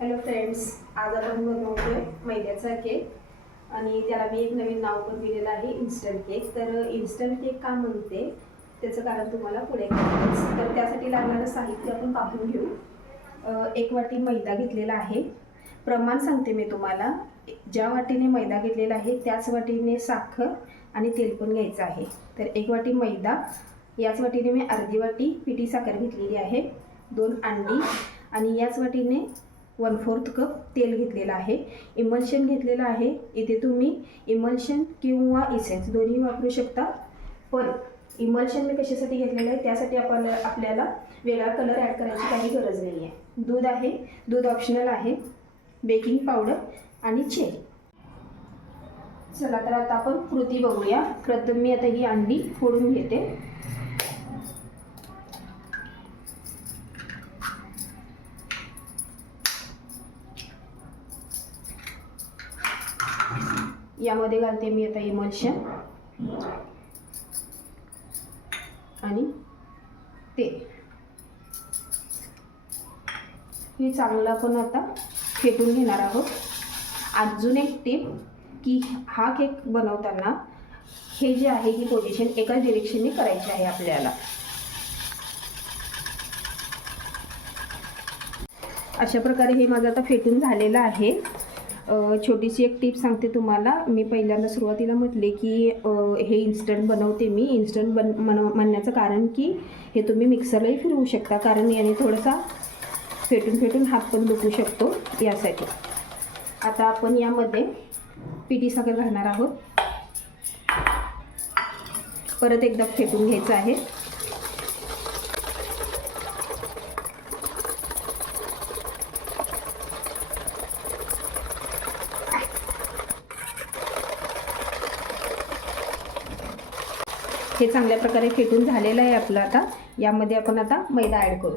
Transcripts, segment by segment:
Hello friends, आज आपण बनवतोय मैद्याचा केक आणि त्याला मी एक नवीन नाव पण दिलेलं आहे इन्स्टंट केक. तर इन्स्टंट केक का म्हणते त्याचं कारण तुम्हाला पुढे कळेलच. तर त्यासाठी लागणारं साहित्य आपण पाहून घेऊ. 1 वाटी मैदा घेतलेला आहे. प्रमाण सांगते मी तुम्हाला. ज्या वाटीने मैदा घेतलेला आहे त्याच वाटीने साखर आणि तेल पण घ्यायचं आहे. तर 1 वाटी मैदा, याच वाटीने मी अर्धी वाटी पिठी साखर घेतलेली आहे, 2 अंडी आणि याच वाटीने 1/4 कप तेल घेतलेलं आहे. इमल्शन घेतलेलं आहे. इथे तुम्ही इमल्शन किंवा इसेन्स दोन्ही वापरू शकता. पण इमल्शन मी कशासाठी घेतलेलं आहे, त्यासाठी आपल्याला वेगळा कलर ॲड करायची काही गरज नाही आहे. दूध आहे, दूध ऑप्शनल आहे, बेकिंग पावडर आणि चेरी. चला तर आता आपण कृती बघूया. प्रथम मी आता ही अंडी फोडून घेते. यामध्ये घालते मी आता इमल्शन आणि तेल. हे चांगलं आपण आता फेटून घेणार आहोत. अजून एक टिप की हा केक बनवताना हे जे आहे ही पोझिशन एकाच डिरेक्शनने करायची आहे आपल्याला. अशा प्रकारे हे माझं आता फेटून झालेलं आहे. छोटीशी एक टिप सांगते तुम्हाला. मी पहिल्यांदा सुरुवातीला म्हटले की हे इन्स्टंट बनवते मी. इन्स्टंट म्हणण्याचं कारण की हे तुम्ही मिक्सरलाही फिरवू शकता, कारण याने थोडासा फेटून हात पण दुखू शकतो, यासाठी. आता आपण यामध्ये पिठी साखर घालणार आहोत. परत एकदा फेटून घ्यायचं आहे. हे चांगल्या प्रकारे फेटून झालेलं आहे आपलं. आता यामध्ये आपण आता मैदा ॲड करू.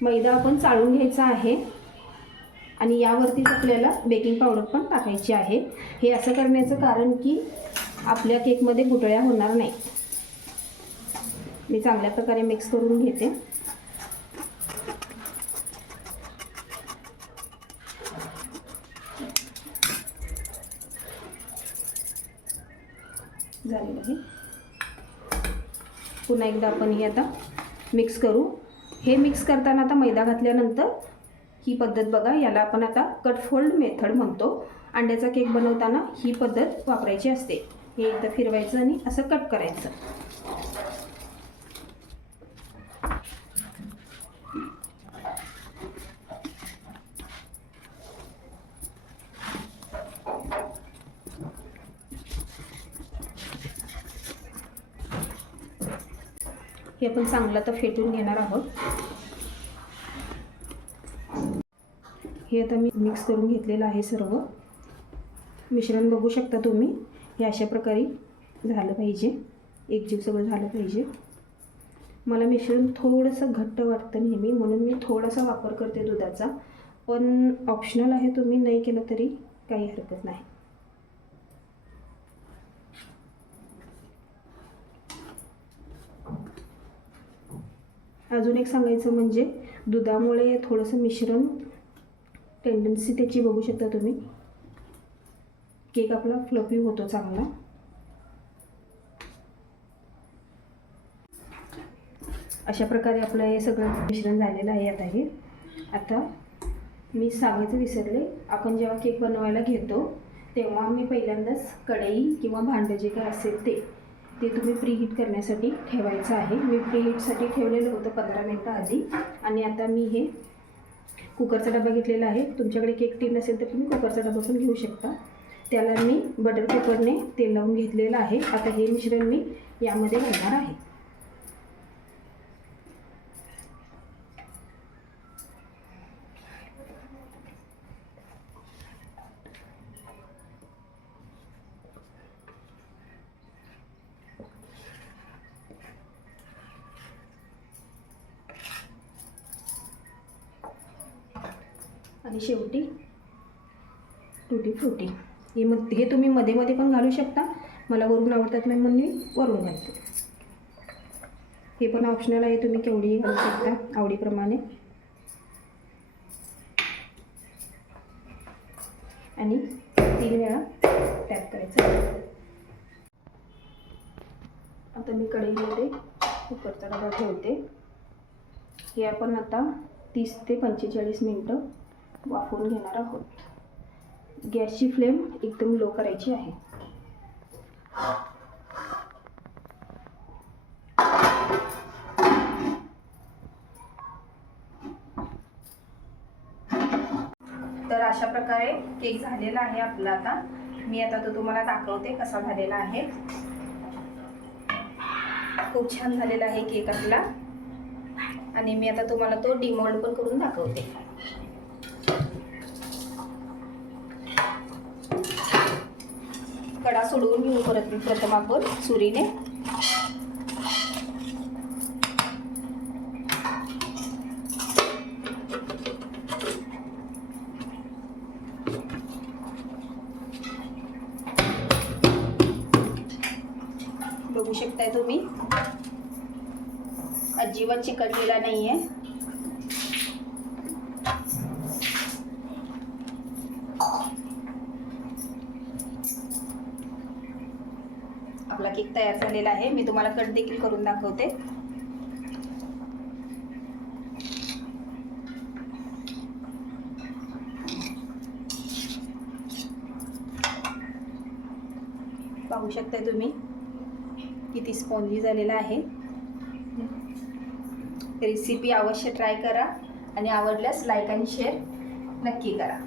मैदा आपण चाळून घ्यायचा आहे आणि यावरतीच आपल्याला बेकिंग पावडर पण टाकायची आहे. हे असं करण्याचं कारण की आपल्या केकमध्ये गुठळ्या होणार नाही. मी चांगल्या प्रकारे मिक्स करून घेते. झालेलं आहे. पुन्हा एकदा आपण हे आता मिक्स करू. हे मिक्स करताना आता मैदा घातल्यानंतर ही पद्धत बघा, याला आपण आता कट फोल्ड मेथड म्हणतो. अंड्याचा केक बनवताना ही पद्धत वापरायची असते. हे एकदा फिरवायचं आणि असं कट करायचं. हे आपण चांगलं तर फेटून घेणार आहोत. हे आता मी मिक्स करून घेतलेलं आहे. सर्व मिश्रण बघू शकता तुम्ही. हे अशा प्रकारे झालं पाहिजे, एकजीव सगळं झालं पाहिजे. मला मिश्रण थोडंसं घट्ट वाटतं नेहमी, म्हणून मी थोडासा वापर करते दुधाचा. पण ऑप्शनल आहे, तुम्ही नाही केलं तरी काही हरकत नाही. अजून एक सांगायचं म्हणजे दुधामुळे थोडंसं मिश्रण टेंडन्सी त्याची बघू शकता तुम्ही. केक आपला फ्लफी होतो चांगला. अशा प्रकारे आपलं हे सगळं मिश्रण झालेलं आहे. आता मी सांगायचं विसरले, आपण जेव्हा केक बनवायला घेतो तेव्हा मी पहिल्यांदाच कढई किंवा भांडं जे काय असेल ते तुम्ही प्रीहीट करण्यासाठी ठेवायचं आहे. मी प्रीहीटसाठी ठेवलेलं होतं 15 मिनटं आधी. आणि आता मी हे कुकरचा डबा घेतलेला आहे. तुमच्याकडे केक टीन असेल तर तुम्ही कुकरचा डबा पण घेऊ शकता. त्याला मी बटर पेपरने तेल लावून घेतलेलं आहे. आता हे मिश्रण मी यामध्ये घालणार आहे. आणि शेवटी टुटी फ्रुटी. हे तुम्ही मध्ये मध्ये पण घालू शकता. मला वरून आवडतात नाही म्हणून मी वरून घालते. हे पण ऑप्शनल आहे, तुम्ही केवढीही घालू शकता आवडीप्रमाणे. आणि 3 वेळा टॅप करायचं. आता मी कढईमध्ये कुकरचा डबा ठेवते. हे आपण आता 30 ते 45 मिनटं वाफवून घेणार आहोत. गॅसची फ्लेम एकदम लो करायची आहे. तर अशा प्रकारे केक झालेला आहे आपला. आता मी तो तुम्हाला दाखवते कसा झालेला आहे. खूप छान झालेला आहे केक आपला. आणि मी आता तुम्हाला तो डिमोल्ड पण करून दाखवते. कडा सोडवून घेऊ प्रथम आपण सुरीने. बघू शकताय तुम्ही, अजिबात चिकटलेला नाहीये. आपला केक तयार झालेला आहे. मी तुम्हाला कट देखील करून दाखवते. पाहू शकताय तुम्ही किती स्पॉन्जी झालेला आहे. रेसिपी अवश्य ट्राय करा आणि आवडल्यास लाईक आणि शेअर नक्की करा.